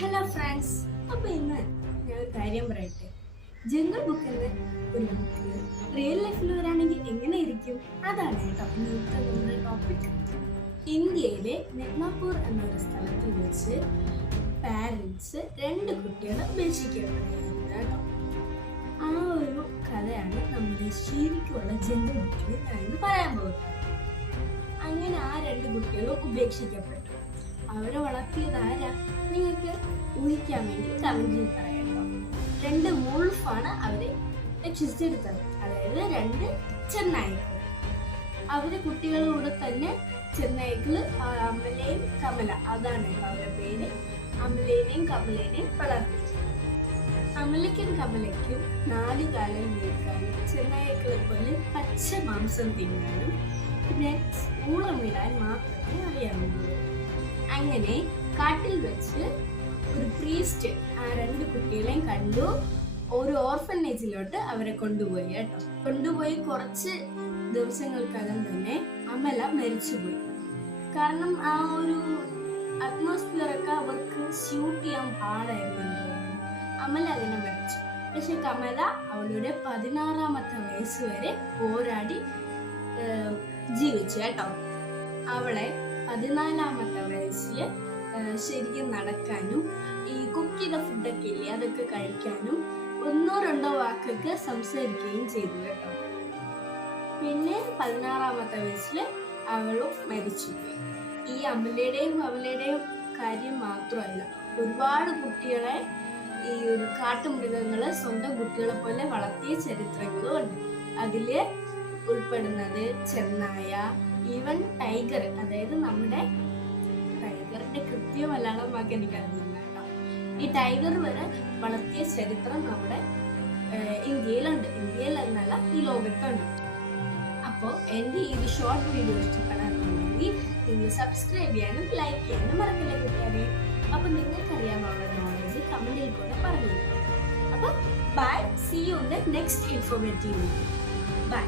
Hello friends, അപ്പോൾ ഇന്ന് ഞാൻ ഒരു കാര്യം പറയട്ടെ. ജംഗിൾ ബുക്ക് എന്ന ഒരു ബുക്ക് റിയൽ ലൈഫിൽ വരാണെങ്കിൽ എങ്ങനെ ഇരിക്കും, അതാണ് കേട്ടോ ഇന്നത്തെ നമ്മുടെ ടോപ്പിക്. ഇന്ത്യയിലെ മിഡ്നാപൂർ എന്നൊരു സ്ഥലത്ത് വെച്ച് പാരൻസ് 2 കുട്ടികളെ ഉപേക്ഷിക്കപ്പെടുകയായിരുന്നു കേട്ടോ. ആ ഒരു കഥയാണ് നമ്മുടെ ശരിക്കുള്ള ജംഗിൾ ബുക്കിൽ ഞാൻ ഇന്ന് പറയാൻ പോകുന്നത്. അങ്ങനെ ആ 2 കുട്ടികളും ഉപേക്ഷിക്കപ്പെട്ടു. അവരെ വളർത്തിയതാരാ, നിങ്ങൾക്ക് ഊഹിക്കാൻ വേണ്ടി കമന്റിൽ പറയട്ടോ. 2 വൂൾഫാണ് അവരെ രക്ഷിച്ചെടുത്തത്, അതായത് 2 ചെന്നായ്ക്കൾ. അവരെ കുട്ടികളോട് തന്നെ ചെന്നായ്ക്കള് അമലയും കമല, അതാണ് അവരുടെ പേര്. അമലേനെയും കമലേനെയും വളർത്തി. അമലയ്ക്കും കമലയ്ക്കും 4 കാലിൽ നിൽക്കാനും ചെന്നായ്ക്കളെ പോലെ പച്ച മാംസം തിന്നാനും പിന്നെ ഊളമിടാൻ മാത്രമേ അറിയാവുള്ളൂ. അങ്ങനെ കാട്ടിൽ വെച്ച് ഒരു പ്രീസ്റ്റ് ആ 2 കുട്ടികളെയും കണ്ടു. ഒരു ഓർഫനേജിലോട്ട് അവരെ കൊണ്ടുപോയി കേട്ടോ. കൊണ്ടുപോയി കുറച്ച് ദിവസങ്ങൾക്കകം തന്നെ അമല മരിച്ചുപോയി. കാരണം ആ ഒരു അറ്റ്മോസ്ഫിയർ ഒക്കെ അവർക്ക് സ്യൂട്ട് ചെയ്യാൻ പാടായിരുന്നു. അമല അങ്ങനെ മരിച്ചു. പക്ഷെ കമല അവളുടെ 16ാമത്തെ വയസ്സ് വരെ പോരാടി ജീവിച്ചു കേട്ടോ. അവളെ 14ാമത്തെ വയസ്സിൽ ശരിക്കും നടക്കാനും ഈ കുക്ക് ചെയ്ത ഫുഡൊക്കെ ഇല്ലേ അതൊക്കെ കഴിക്കാനും 1-2 വാക്കൊക്കെ സംസാരിക്കുകയും ചെയ്തു കേട്ടോ. പിന്നെ 16ാമത്തെ വയസ്സിൽ അവളും മരിച്ചുപോയി. ഈ അമലയുടെയും കമലയുടെയും കാര്യം മാത്രമല്ല, ഒരുപാട് കുട്ടികളെ ഈ ഒരു കാട്ടുമൃഗങ്ങള് സ്വന്തം കുട്ടികളെ പോലെ വളർത്തിയ ചരിത്രങ്ങളും ഉണ്ട്. അതില് ഉൾപ്പെടുന്നത് ചെന്നായ, ഈവൻ ടൈഗർ, അതായത് നമ്മുടെ ടൈഗറിന്റെ കൃത്യ മലയാളം വാക്ക് എനിക്കറിയില്ല കേട്ടോ. ഈ ടൈഗർ വരെ വളർത്തിയ ചരിത്രം നമ്മുടെ ഇന്ത്യയിലുണ്ട്. ഇന്ത്യയിൽ എന്നല്ല, ഈ ലോകത്തുണ്ട്. അപ്പോൾ എൻ്റെ ഈ ഷോർട്ട് വീഡിയോ ഇഷ്ടപ്പെടാനുണ്ടെങ്കിൽ നിങ്ങൾ സബ്സ്ക്രൈബ് ചെയ്യാനും ലൈക്ക് ചെയ്യാനും മറക്കില്ല കൂട്ടുകാരെ. അപ്പൊ നിങ്ങൾക്കറിയാവുന്ന നോളജ് കമന്റിൽ കൂടെ പറഞ്ഞു. അപ്പൊ bye, see you in the next informative video. By.